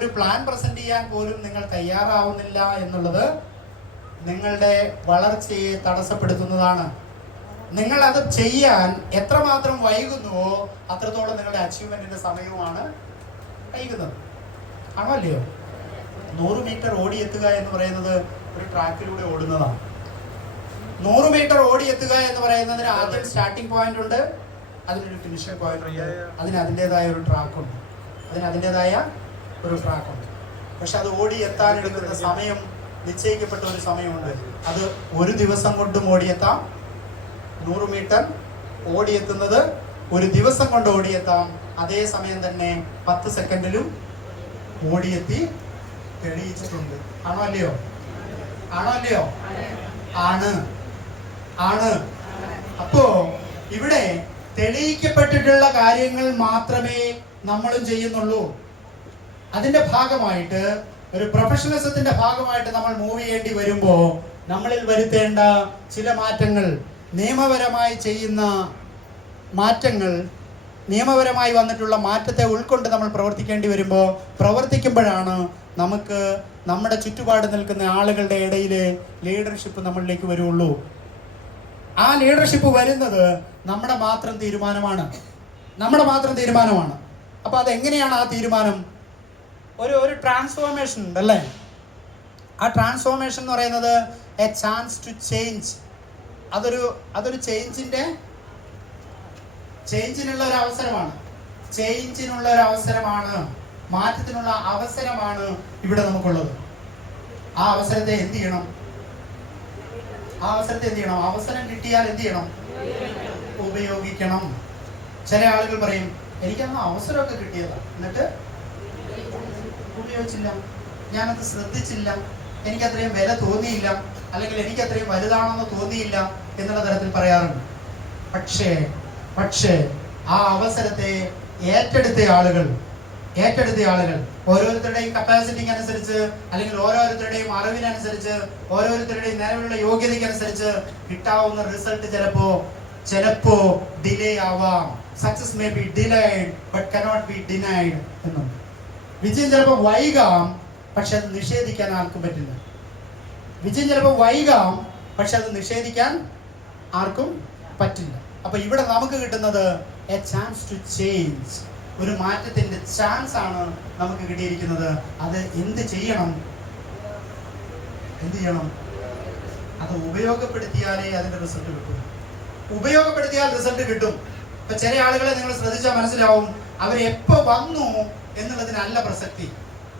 ഒരു plan present ചെയ്യാൻ പോലും നിങ്ങൾ തയ്യാറാവുന്നില്ല എന്നുള്ളത് നിങ്ങളുടെ വളർച്ചയെ തടസ്സപ്പെടുത്തുന്നതാണ്. നിങ്ങൾ അത് ചെയ്യാൻ എത്രമാത്രം വൈകുന്നുവോ അത്രത്തോളം നിങ്ങളുടെ അച്ചീവ്മെന്റിന്റെ സമയവുമാണ് വൈകുന്നത്. ആണോ അല്ലയോ? 100 മീറ്റർ ഓടിയെത്തുക എന്ന് പറയുന്നത് ഒരു ട്രാക്കിലൂടെ ഓടുന്നതാണ്. 100 മീറ്റർ ഓടിയെത്തുക എന്ന് പറയുന്നതിന് ആദ്യം സ്റ്റാർട്ടിംഗ് പോയിന്റ് ഉണ്ട്, അതിനൊരു ഫിനിഷിംഗ് പോയിന്റ് ഉണ്ട്, അതിന് അതിൻ്റെതായ ഒരു ട്രാക്കുണ്ട്, പക്ഷെ അത് ഓടിയെത്താൻ എടുക്കുന്ന സമയം നിശ്ചയിക്കപ്പെട്ട ഒരു സമയമുണ്ട്. അത് ഒരു ദിവസം കൊണ്ടും ഓടിയെത്താം. 100 മീറ്റർ ഓടിയെത്തുന്നത് ഒരു ദിവസം കൊണ്ട് ഓടിയെത്താം. അതേ സമയം തന്നെ 10 സെക്കൻഡിലും ഓടിയെത്തി തെളിയിച്ചിട്ടുണ്ട്. ആണോ അല്ലയോ? ആണ്. അപ്പോ ഇവിടെ തെളിയിക്കപ്പെട്ടിട്ടുള്ള കാര്യങ്ങൾ മാത്രമേ നമ്മളും ചെയ്യുന്നുള്ളൂ. അതിന്റെ ഭാഗമായിട്ട്, ഒരു പ്രൊഫഷണലിസത്തിന്റെ ഭാഗമായിട്ട് നമ്മൾ മൂവ് ചെയ്യേണ്ടി വരുമ്പോ നമ്മളിൽ വരുത്തേണ്ട ചില മാറ്റങ്ങൾ, നിയമപരമായി ചെയ്യുന്ന മാറ്റങ്ങൾ, നിയമപരമായി വന്നിട്ടുള്ള മാറ്റത്തെ ഉൾക്കൊണ്ട് നമ്മൾ പ്രവർത്തിക്കുമ്പോഴാണ് നമുക്ക് നമ്മുടെ ചുറ്റുപാട് നിൽക്കുന്ന ആളുകളുടെ ഇടയിലെ ലീഡർഷിപ്പ് നമ്മളിലേക്ക് വരുള്ളൂ. ആ ലീഡർഷിപ്പ് വരുന്നത് നമ്മുടെ മാത്രം തീരുമാനമാണ്. അപ്പൊ അതെങ്ങനെയാണ് ആ തീരുമാനം? ഒരു ട്രാൻസ്ഫോർമേഷൻ ഉണ്ടല്ലേ? ആ ട്രാൻസ്ഫോർമേഷൻ എന്ന് പറയുന്നത് എ ചാൻസ് ടു ചേഞ്ച്. അതൊരു ചേഞ്ചിനുള്ള ഒരു അവസരമാണ്. മാറ്റത്തിനുള്ള അവസരമാണ് ഇവിടെ നമുക്കുള്ളത്. ആ അവസരത്തെ എന്ത് ചെയ്യണം? അവസരം കിട്ടിയാൽ എന്ത് ചെയ്യണം? ഉപയോഗിക്കണം. ചില ആളുകൾ പറയും, എനിക്കന്ന് അവസരമൊക്കെ കിട്ടിയതാ, എന്നിട്ട് ഉപയോഗിച്ചില്ല, ഞാനത് ശ്രദ്ധിച്ചില്ല, എനിക്കത്രയും വില തോന്നിയില്ല, അല്ലെങ്കിൽ എനിക്കത്രയും വലുതാണെന്ന് തോന്നിയില്ല എന്നുള്ള തരത്തിൽ പറയാറുണ്ട്. പക്ഷേ ആ അവസരത്തെ ഏറ്റെടുത്ത ആളുകൾ ഓരോരുത്തരുടെയും കപ്പാസിറ്റിക്ക് അനുസരിച്ച്, അല്ലെങ്കിൽ ഓരോരുത്തരുടെയും അറിവിനനുസരിച്ച്, ഓരോരുത്തരുടെയും നിലവിലുള്ള യോഗ്യതയ്ക്കനുസരിച്ച് കിട്ടാവുന്ന റിസൾട്ട് ചിലപ്പോ ഡിലേ ആവാം. Success may be delayed but cannot be denied എന്നും. വിജയം ചിലപ്പോൾ വൈകാം, പക്ഷെ അത് നിഷേധിക്കാൻ ആർക്കും പറ്റില്ല. അപ്പൊ ഇവിടെ നമുക്ക് കിട്ടുന്നത് എ ചാൻസ് ടു ചേഞ്ച്. ഒരു മാറ്റത്തിന്റെ ചാൻസ് ആണ് നമുക്ക് കിട്ടിയിരിക്കുന്നത്. അത് എന്ത് ചെയ്യണം? അത് ഉപയോഗപ്പെടുത്തിയാലേ അതിന്റെ റിസൾട്ട് കിട്ടും. ഇപ്പൊ ചില ആളുകളെ നിങ്ങൾ ശ്രദ്ധിച്ചാൽ മനസ്സിലാവും, അവർ എപ്പോ വന്നു എന്നുള്ളതിനല്ല പ്രസക്തി.